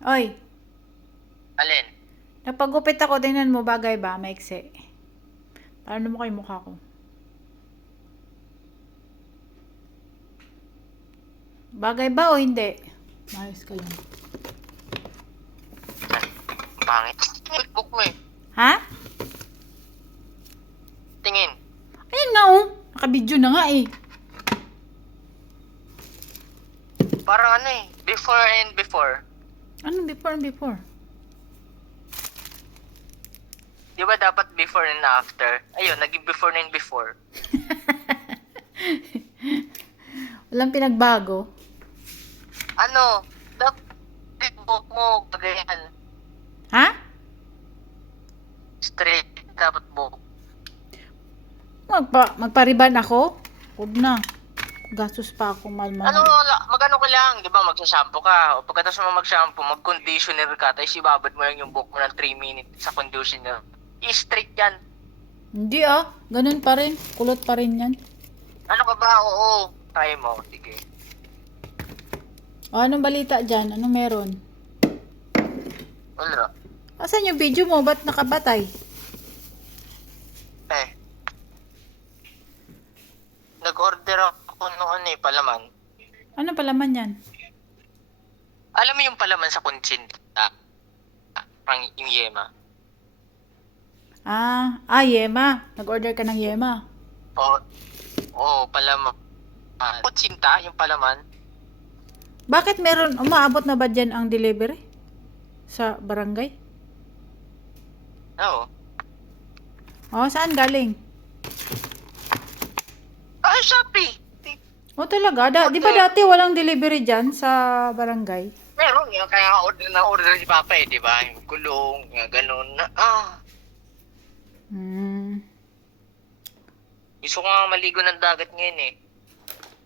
Oy, Alin? napagupit ako. Tingnan mo, bagay ba? Maiksi. Paano mo kayo mukha ko? Bagay ba o hindi? Mayos ka lang. Pangit. Book mo eh. Ha? Tingin. Ayun nga oh. Nakabidyo na nga eh. Parang ano eh. Before and before. Ano before and before? Di ba dapat before and after? Ayun, naging before and before. Walang pinagbago. Ano? Dapat book mo. Pagayan. Ha? Straight. Dapat book. Magpariban ako? Huwag na. Gastos pa ako Ano, mahal. mag-ano ka lang, di ba? Magsashampoo ka. O pagkatapos mo mag-shampoo, mag-conditioner ka, tapos ibabad mo lang yung buhok mo ng 3 minutes sa conditioner. I-straight yan. Hindi ah. Ganun pa rin. Kulot pa rin yan. Ano ka ba? Oo. Try mo. Sige. O, anong balita dyan? Anong meron? Wala. Asan yung video mo? Ba't nakabatay? Eh. Nag-order ako nung ano eh, palaman. Ano palaman yan? Alam mo yung palaman sa kutsinta? Parang yung yema. Yema. Nag-order ka ng yema. Oo, palaman. Kutsinta, yung palaman. Bakit meron, umaabot na ba dyan ang delivery? Sa barangay? Oo. O, saan galing? Shopee! O talaga, di ba dati walang delivery dyan sa barangay? Meron yun, kaya order si Papa eh, di ba? Yung gulong, ganun na, Gusto ko nga maligo ng dagat ngayon eh.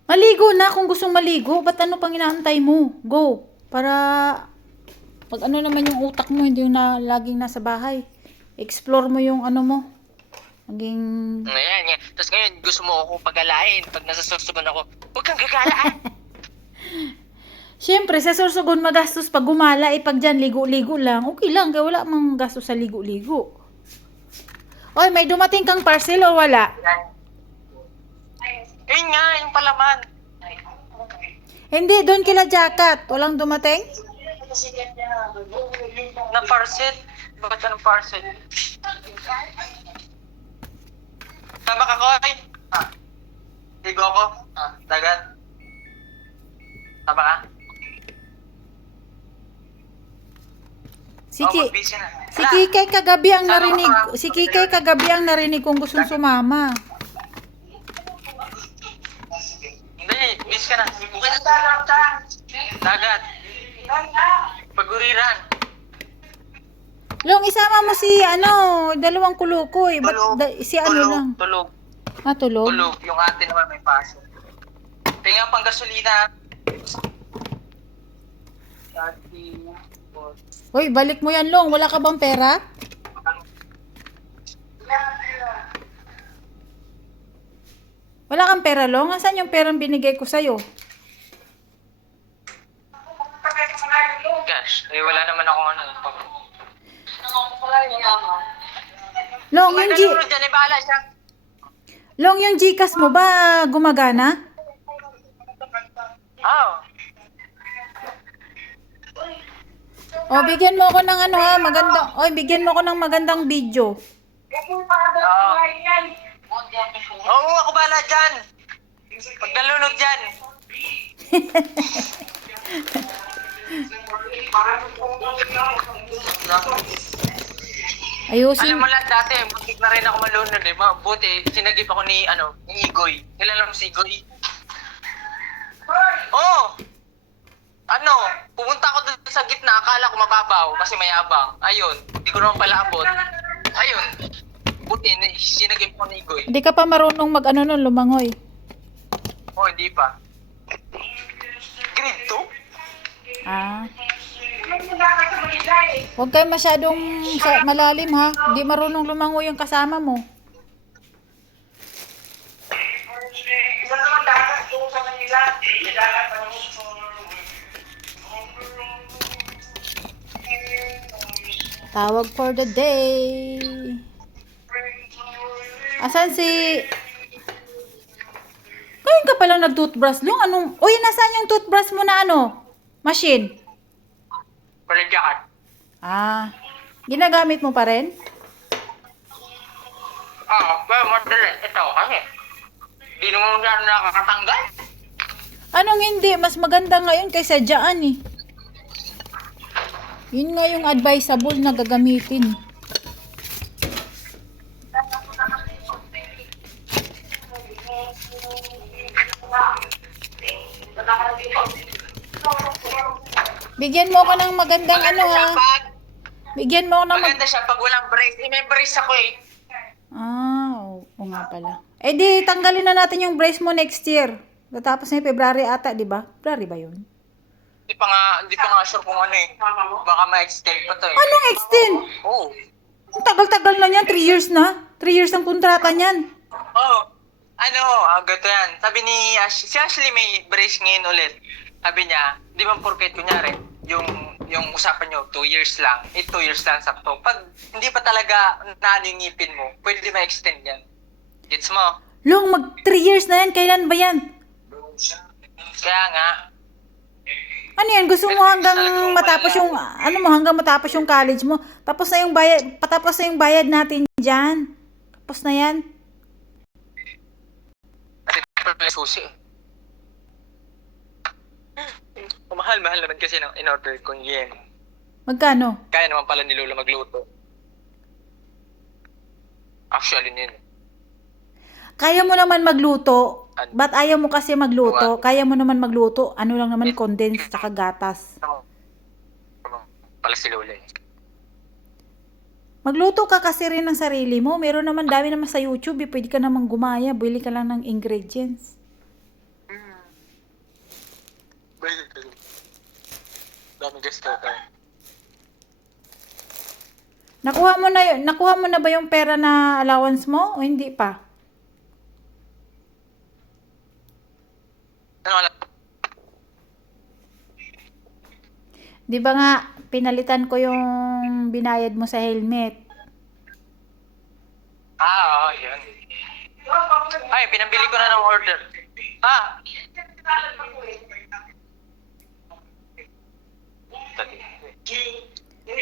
Maligo na kung gustong maligo. Ba't ano pang inaantay mo? Go. Para pag ano naman yung utak mo, hindi yung laging nasa bahay. Explore mo yung ano mo. Maging... Ngayon, nga. Tapos ngayon, gusto mo ako pagalain. Pag nasa sorsogon ako, huwag kang gagalaan. Siyempre, sa Sorsogon magastos pag gumala. Pag dyan, ligo-ligo lang. Okay lang, kaya wala mang gastos sa ligo-ligo. Oy, may dumating kang parcel o wala? Yun nga, yung palaman. Hindi, doon kila Jakat. Walang dumating? Na parcel? Bakit ka ng parcel? Tama ka, Koy? Ligo ako? Dagat? Tama ka? Si busy na. Kikay kagabi ang narinig. Si Kikay kagabi ang narinig kung gustong sumama. Hindi, busy ka na. Dagat. Paguriran. Long, isama mo si dalawang kulukoy. Si ano lang? Tulog. Tulog? Tulog. Yung ate naman may paso. Tingnan pang gasolina. Hoy, balik mo yan, Long. Wala ka bang pera? Wala kang pera, Long? Asan yung perang binigay ko sa'yo? Cash. Eh, wala naman ako ano. Long, May yung nalunod dyan, bahala siya. Long, yung Gcash mo ba gumagana? Oo. O, bigyan mo ako ng magandang, bigyan mo ako ng magandang video. Oo, ako bahala dyan. Pag nalunod dyan. Ayusin. Alam mo lang dati, butik na rin ako malunod eh. Buti, sinagip ako ni Igoy. Kilala mo si Igoy? Oo! Pumunta ako doon sa gitna, akala ko mababaw kasi mayabang. Ayun, hindi ko naman pala abot. Ayun, buti, sinagip ko ni Igoy. Hindi ka pa marunong nun, lumangoy. Oh, hindi pa. Grade 2? Huwag kayo masyadong malalim ha. Hindi marunong lumangoy yung kasama mo. Isa naman dagat doon sa Manila. Dagat Tawag for the day. Asan si... Ngayon ka palang nag-toothbrush, Long. Anong... Uy, nasaan yung toothbrush mo na ano? Machine. Walang jacket. Ah. Ginagamit mo pa rin? Pero madali. Ito kasi. Di naman na nakakatanggal. Anong hindi? Mas maganda ngayon kaysa dyan eh. Yun nga yung advisable na gagamitin. Bigyan mo ako ng magandang ano ha. Bigyan mo ako ng Maganda siya pag walang brace. May brace ako eh. Oo nga pala. Eh di, tanggalin na natin yung brace mo next year. Tatapos na yung February ata, di ba? February ba yun? Hindi pa nga sure kung ano eh. Baka ma-extend pa to eh. Anong extend? Oo. Ang tagal-tagal na yan. 3 years na. 3 years ang kontrata niyan. Oo. Ganito yan. Sabi ni si Ashley may brace ngayon ulit. Sabi niya, di ba porket kunyari, yung usapan nyo, 2 years lang. 2 years lang sakto. Pag hindi pa talaga naano yung ngipin mo, pwede ma-extend yan. Gets mo? Long, mag 3 years na yan. Kailan ba yan? Kaya nga, Ano yan? Gusto mo hanggang matapos yung, ano mo, hanggang matapos yung college mo. Tapos na yung bayad, patapos na yung bayad natin dyan. Tapos na yan. kasi susi eh. Mahal naman kasi ng in-order kong yen. Magkano? Kaya naman pala ni Lolo magluto. Actually, yun. Kaya mo naman magluto. Ba't ayaw mo kasi magluto? Kaya mo naman magluto. Ano lang naman, condensed tsaka gatas. Pala si Lola eh. Magluto ka kasi rin ng sarili mo. Meron naman, dami naman sa YouTube. Eh. Pwede ka namang gumaya. Bili ka lang ng ingredients. Dami gusto ka. Nakuha mo na ba yung pera na allowance mo o hindi pa? Ano alam? Di ba nga, pinalitan ko yung binayad mo sa helmet. Oo, yun. Ay, pinambili ko na ng order.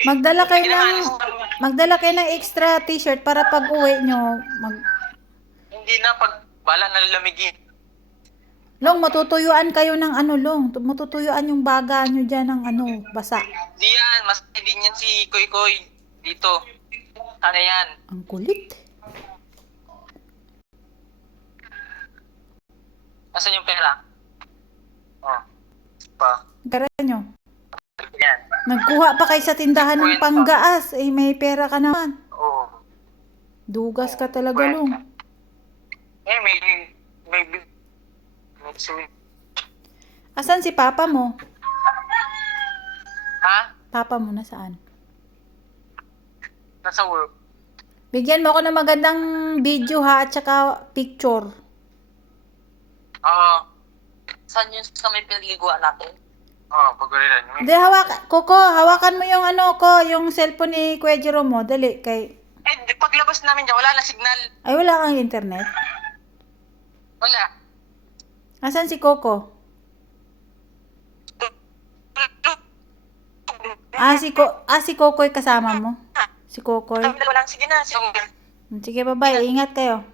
Magdala kayo ng extra t-shirt para pag uwi nyo, Hindi na pag bala na lamigin. Long, matutuyuan kayo ng ano, Long. Matutuyuan yung baga nyo dyan ng ano, basa. Di yan, mas din yan si Koy Koy. Dito. Ano yan? Ang kulit. Asan yung pera? Pa. Pera nyo. Yan. Nagkuha pa kayo sa tindahan ng panggaas. Eh, may pera ka naman. Oo. Dugas ka talaga, Long. May sweet. Asan si papa mo? Ha? Papa mo nasaan? Nasa work. Bigyan mo ako ng magandang video ha, at saka picture. Saan yung sa may pinaliguan natin? Pagalilan nyo. Hindi, hawakan mo yung ano ko, yung cellphone ni Kuya Jerome mo. Dali, kay... Paglabas namin dyan, wala na signal. Ay, wala kang internet? Wala. Asan si Coco? Si Coco'y kasama mo? Si Coco'y? Kami dalawa lang, sige na. Sige, bye-bye. Ingat kayo.